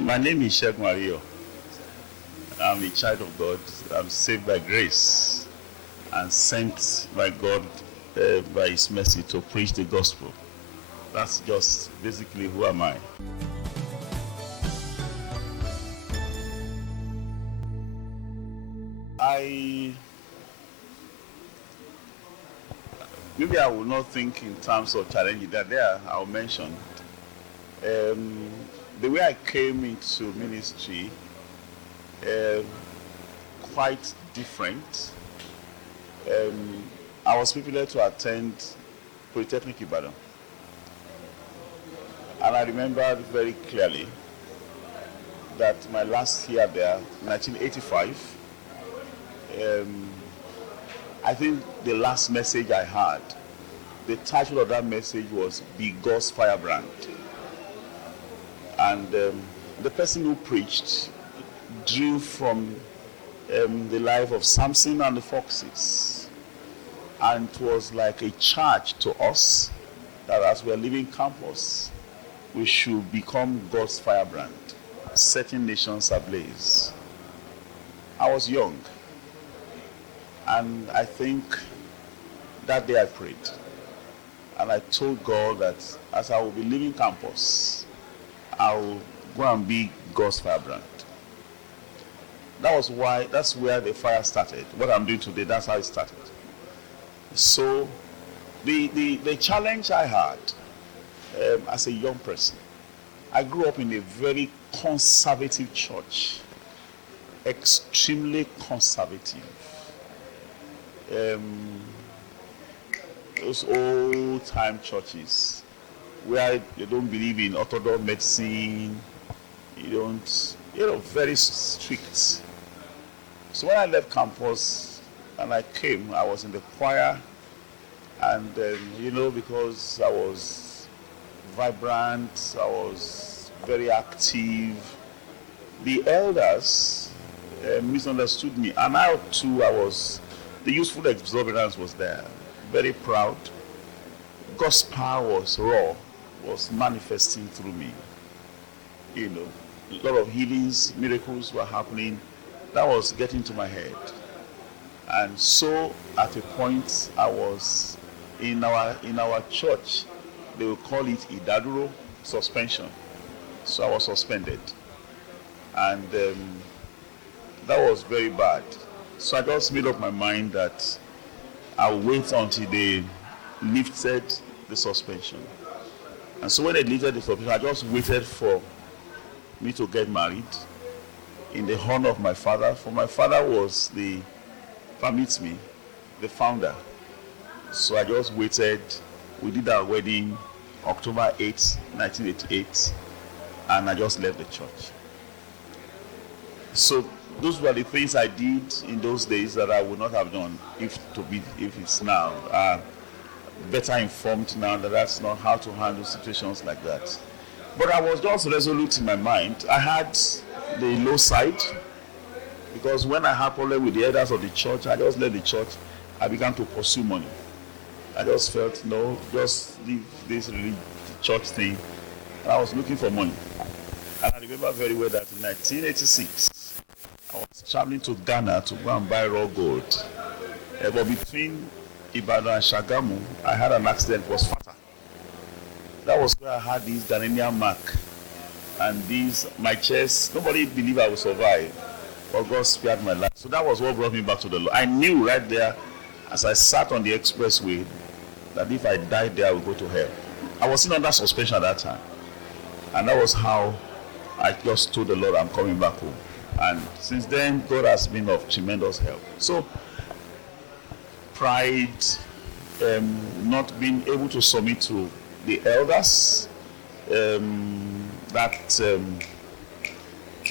My name is Segun Ariyo. I'm a child of God. I'm saved by grace and sent by God by His mercy to preach the gospel. That's just basically who am I. Maybe I will not think in terms of challenges that I'll mention. The way I came into ministry, quite different. I was privileged to attend Polytechnic Ibadan. And I remember very clearly that my last year there, 1985, I think the last message I had, the title of that message was Be God's Firebrand. And the person who preached drew from the life of Samson and the foxes. And it was like a charge to us that as we're leaving campus, we should become God's firebrand, setting nations ablaze. I was young, and I think that day I prayed. And I told God that as I will be leaving campus, I will go and be God's firebrand. That's where the fire started. What I'm doing today, that's how it started. So the challenge I had as a young person, I grew up in a very conservative church, extremely conservative. Those old-time churches where you don't believe in orthodox medicine, very strict. So when I left campus and I came, I was in the choir, and because I was vibrant, I was very active, the elders misunderstood me, and I too, the youthful exuberance was there, very proud. God's power was raw, was manifesting through me. A lot of healings, miracles were happening. That was getting to my head. And so at a point I was in our church, they would call it Idaduro, suspension. So I was suspended. And that was very bad. So I just made up my mind that I'll wait until they lifted the suspension. And so when they lifted the suspension, I just waited for me to get married in the honor of my father. For my father was the founder. So I just waited. We did our wedding October 8, 1988, and I just left the church. So those were the things I did in those days that I would not have done if it's now. Better informed now that that's not how to handle situations like that. But I was just resolute in my mind. I had the low side, because when I had problem with the elders of the church, I just left the church. I began to pursue money. I just felt, no, just leave this really church thing. And I was looking for money. And I remember very well that in 1986, I was traveling to Ghana to go and buy raw gold. But between Ibadan and Shagamu, I had an accident. It was fatal. That was where I had this Ghanaian mark. And my chest, nobody believed I would survive. But God spared my life. So that was what brought me back to the Lord. I knew right there, as I sat on the expressway, that if I died there, I would go to hell. I was still under suspension at that time. And that was how I just told the Lord, I'm coming back home. And since then, God has been of tremendous help. So, pride, not being able to submit to the elders,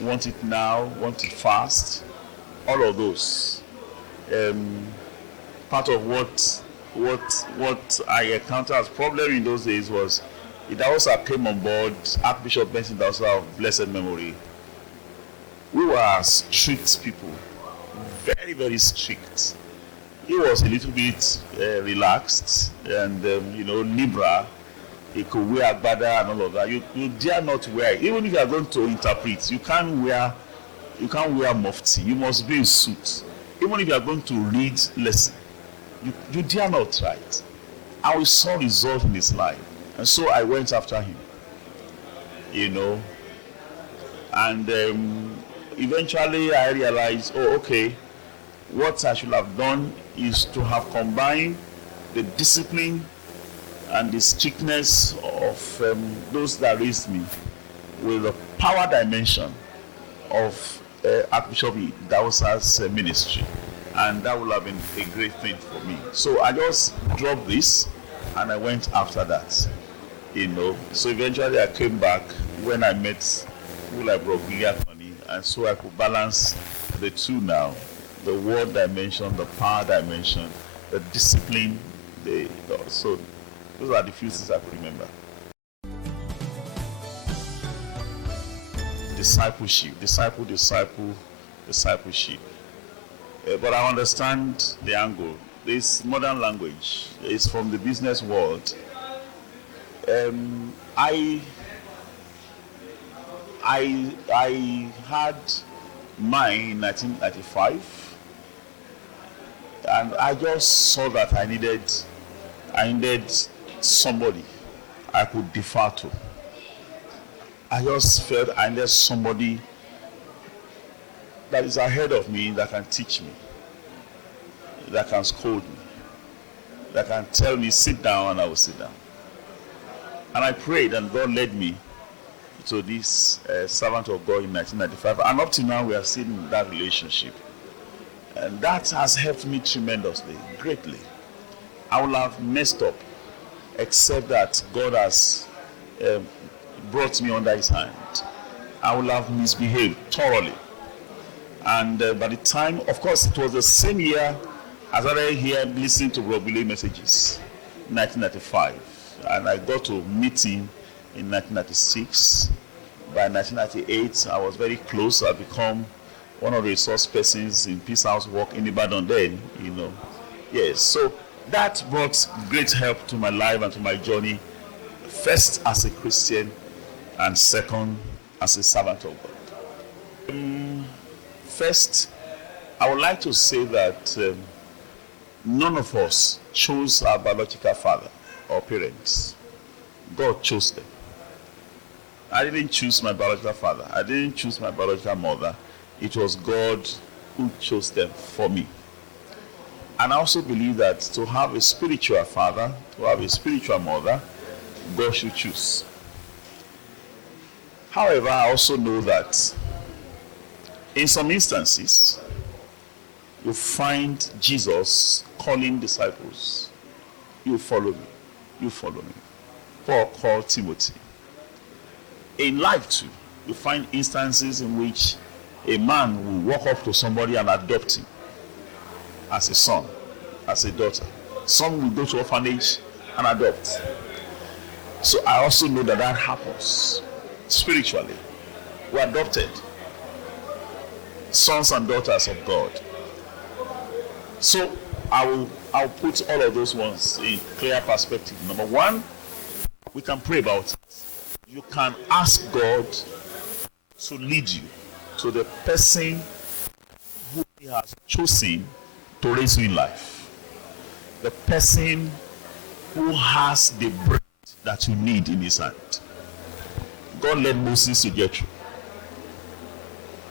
want it now, want it fast, all of those. Part of what I encountered as problem in those days was, it also came on board, Archbishop Benson Dausa of blessed memory. We were strict people, very, very strict. He was a little bit relaxed and, liberal. He could wear agbada and all of that. You dare not wear it. Even if you are going to interpret, you can't wear mufti. You must be in suit. Even if you are going to read lesson, you dare not try it. I saw result in his life, and so I went after him. And eventually I realized, okay, what I should have done is to have combined the discipline and the strictness of those that raised me with the power dimension of Archbishop Dawosa's ministry, and that would have been a great thing for me. So I just dropped this and I went after that. So eventually I came back when I met people like Brogliatoni, and so I could balance the two now: the word dimension, the power dimension, the discipline. So those are the few things I could remember. Discipleship, discipleship. But I understand the angle. This modern language is from the business world. I had mine in 1995, and I just saw that I needed somebody I could defer to. I just felt I needed somebody that is ahead of me, that can teach me, that can scold me, that can tell me sit down, and I will sit down. And I prayed, and God led me to this servant of God in 1995, and up to now we are still in that relationship, and that has helped me tremendously, greatly. I would have messed up, except that God has brought me under his hand. I would have misbehaved thoroughly. And by the time, of course, it was the same year I started listening to Robbie messages, 1995. And I got to meet him in 1996. By 1998, I was very close. I become one of the resource persons in Peace House work in Ibadan then, Yes, so that brought great help to my life and to my journey, first as a Christian and second as a servant of God. First, I would like to say that none of us chose our biological father or parents. God chose them. I didn't choose my biological father. I didn't choose my biological mother. It was God who chose them for me. And I also believe that to have a spiritual father, to have a spiritual mother, God should choose. However, I also know that in some instances, you find Jesus calling disciples, you follow me, you follow me. Paul called Timothy. In life too, you find instances in which a man will walk up to somebody and adopt him as a son, as a daughter. Some will go to orphanage and adopt. So I also know that that happens spiritually. We're adopted, sons and daughters of God. So I'll put all of those ones in clear perspective. Number one, we can pray about it. You can ask God to lead you to the person who he has chosen to raise you in life. The person who has the bread that you need in his hand. God led Moses to Jethro.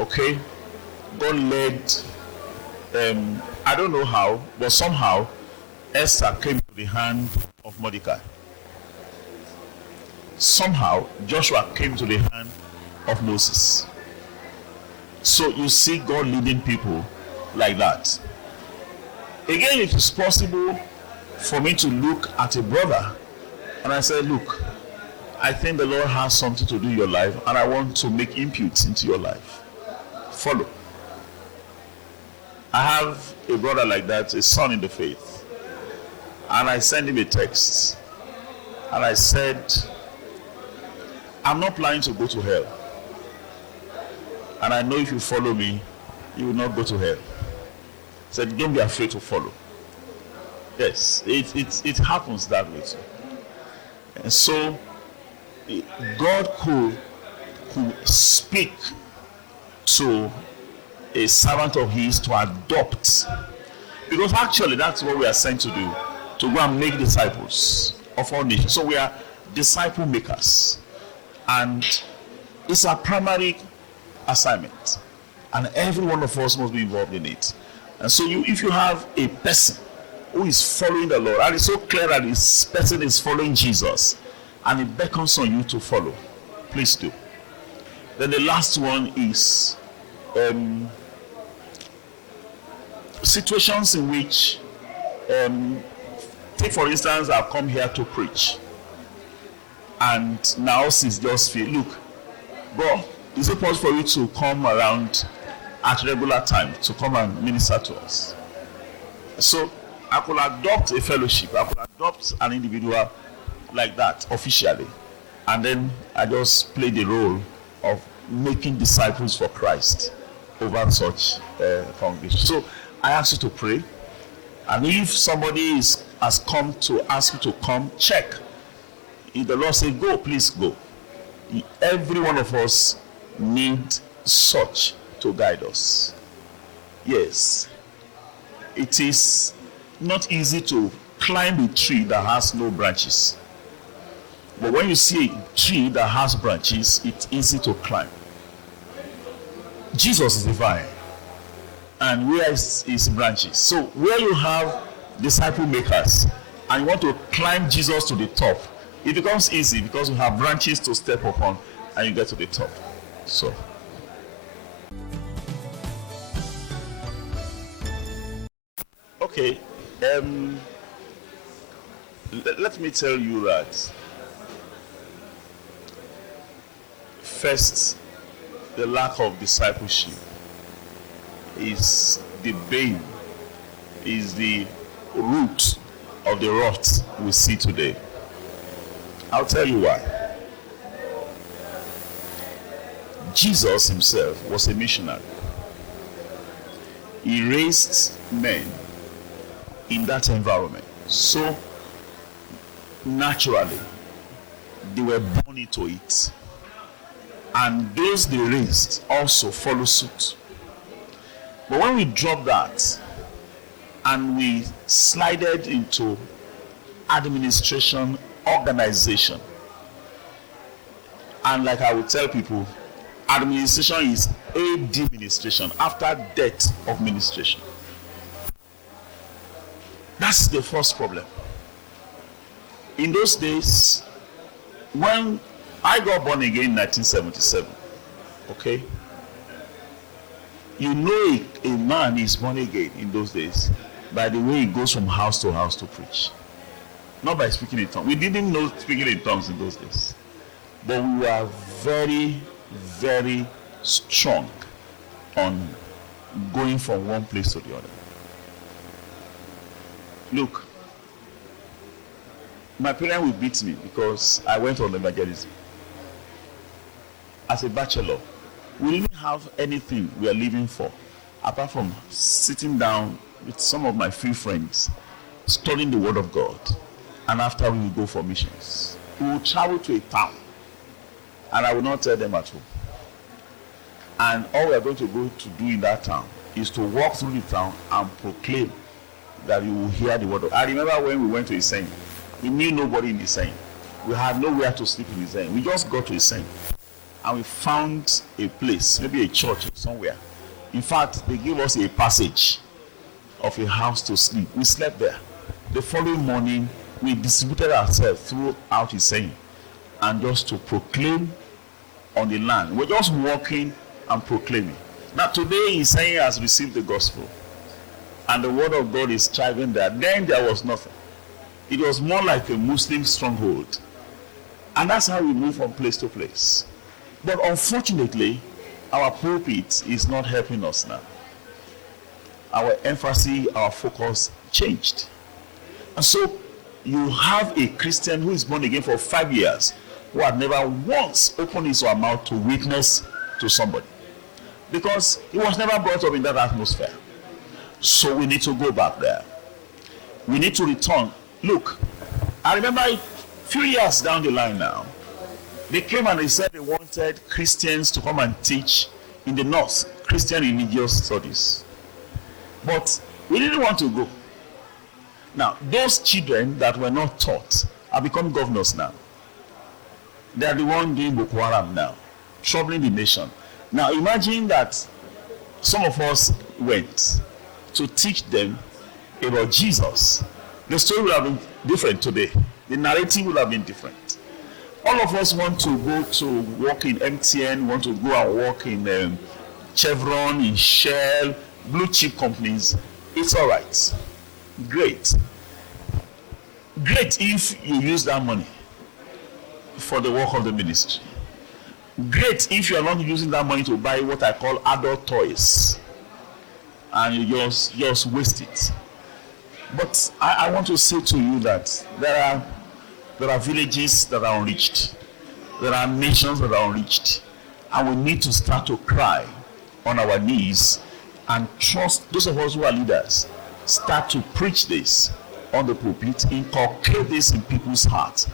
Okay? God led, I don't know how, but somehow Esther came to the hand of Mordecai. Somehow Joshua came to the hand of Moses. So you see God leading people like that. Again, it is possible for me to look at a brother and I say, look, I think the Lord has something to do in your life and I want to make inputs into your life. Follow. I have a brother like that, a son in the faith. And I sent him a text. And I said, I'm not planning to go to hell. And I know if you follow me, you will not go to hell. He said, don't be afraid to follow. Yes, it happens that way too. And so God could speak to a servant of his to adopt, because actually that's what we are sent to do, to go and make disciples of all nations. So we are disciple makers, and it's our primary assignment, and every one of us must be involved in it. And so if you have a person who is following the Lord, and it's so clear that this person is following Jesus, and it beckons on you to follow, please do. Then the last one is situations in which, take for instance, I've come here to preach, and now since just feel, look, bro, is it possible for you to come around at regular time to come and minister to us? So I could adopt a fellowship, I could adopt an individual like that officially, and then I just play the role of making disciples for Christ over such congregation. So I ask you to pray, and if somebody has come to ask you to come, check. If the Lord says go, please go. Every one of us need such to guide us. Yes, it is not easy to climb a tree that has no branches, but when you see a tree that has branches, it's easy to climb. Jesus is the vine, and where is his branches? So where you have disciple makers and you want to climb Jesus to the top, it becomes easy because you have branches to step upon and you get to the top. So okay, let me tell you that first, the lack of discipleship is the bane, is the root of the rot we see today. I'll tell you why. Jesus himself was a missionary. He raised men in that environment. So naturally, they were born into it. And those they raised also follow suit. But when we drop that and we slided into administration, organization, and like I would tell people, administration is a administration after death of ministration. That's the first problem. In those days, when I got born again in 1977, okay? You know a man is born again in those days by the way he goes from house to house to preach. Not by speaking in tongues. We didn't know speaking in tongues in those days. But we were very, very strong on going from one place to the other. Look, my parents will beat me because I went on evangelism. As a bachelor, we didn't have anything we are living for apart from sitting down with some of my free friends, studying the Word of God, and after we will go for missions. We will travel to a town, and I will not tell them at home. And all we are going to go to do in that town is to walk through the town and proclaim that you will hear the Word of God. I remember when we went to Isenyi, we knew nobody in Isenyi. We had nowhere to sleep in Isenyi. We just got to Isenyi. And we found a place, maybe a church somewhere. In fact, they gave us a passage of a house to sleep. We slept there. The following morning, we distributed ourselves throughout Isenyi and just to proclaim on the land. We're just walking and proclaiming. Now today, Isenyi has received the gospel and the Word of God is thriving there. Then there was nothing. It was more like a Muslim stronghold. And that's how we move from place to place. But unfortunately, our pulpit is not helping us now. Our emphasis, our focus changed. And so you have a Christian who is born again for 5 years, who had never once opened his or her mouth to witness to somebody, because he was never brought up in that atmosphere. So we need to go back there. We need to return. Look, I remember few years down the line now, they came and they said they wanted Christians to come and teach in the north, Christian religious studies. But we didn't want to go. Now, those children that were not taught have become governors now. They are the one doing Boko Haram now, troubling the nation. Now, imagine that some of us went to teach them about Jesus. The story would have been different today. The narrative would have been different. All of us want to go to work in MTN, want to go and work in Chevron, in Shell, blue chip companies. It's all right. Great. Great if you use that money for the work of the ministry. Great if you are not using that money to buy what I call adult toys and you just waste it. But I want to say to you that there are villages that are unreached. There are nations that are unreached. And we need to start to cry on our knees and trust those of us who are leaders. Start to preach this on the pulpit, inculcate this in people's hearts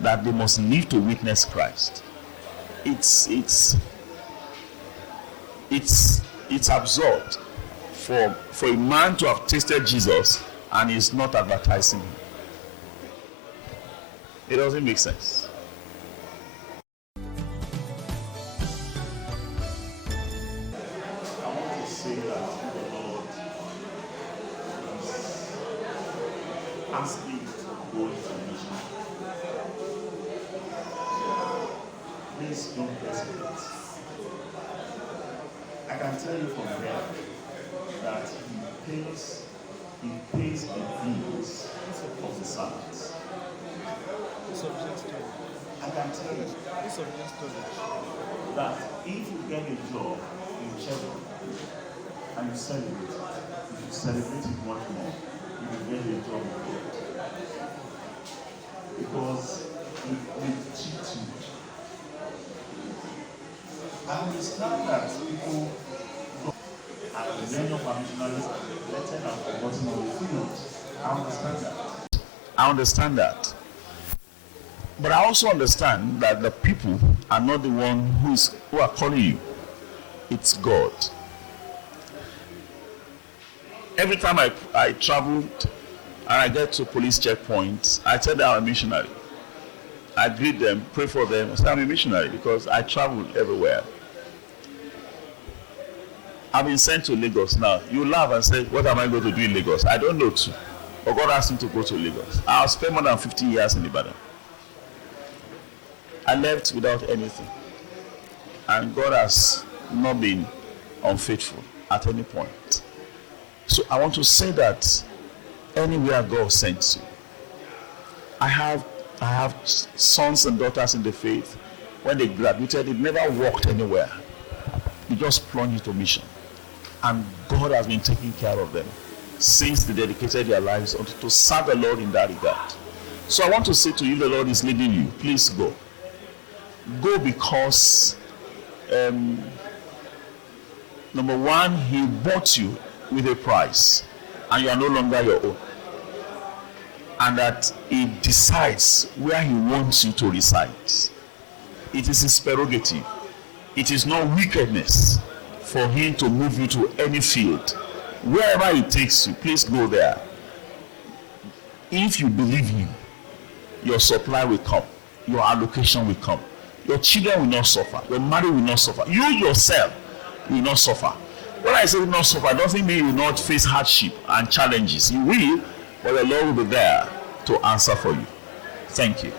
that they must live to witness Christ. It's absurd for a man to have tasted Jesus and is not advertising him. It doesn't make sense. I want to say that the Lord is asking to go into mission. Please don't hesitate. I can tell you from here that he pays the bills of the servants. I can tell you that if you get a job in Chevron and you celebrate it, if you celebrate it much more, you will get a job in God. Because it will cheat you. I understand that people and many of our missionaries are neglected and forgotten on the field. I understand that. But I also understand that the people are not the one who are calling you. It's God. Every time I traveled and I get to police checkpoints, I tell them I'm a missionary. I greet them, pray for them, I say I'm a missionary because I travel everywhere. I've been sent to Lagos now. You laugh and say, what am I going to do in Lagos? I don't know too. But God asked me to go to Lagos. I've spent more than 15 years in Ibadan. I left without anything. And God has not been unfaithful at any point. So I want to say that anywhere God sends you. I have sons and daughters in the faith. When they graduated, they never walked anywhere. They just plunged into mission. And God has been taking care of them since they dedicated their lives to serve the Lord in that regard. So I want to say to you, the Lord is leading you. Please go. Go because, number one, he bought you with a price and you are no longer your own. And that he decides where he wants you to reside. It is his prerogative. It is not wickedness for him to move you to any field. Wherever he takes you, please go there. If you believe him, your supply will come. Your allocation will come. Your children will not suffer. Your marriage will not suffer. You yourself will not suffer. When I say will not suffer, it doesn't mean you will not face hardship and challenges. You will, but the Lord will be there to answer for you. Thank you.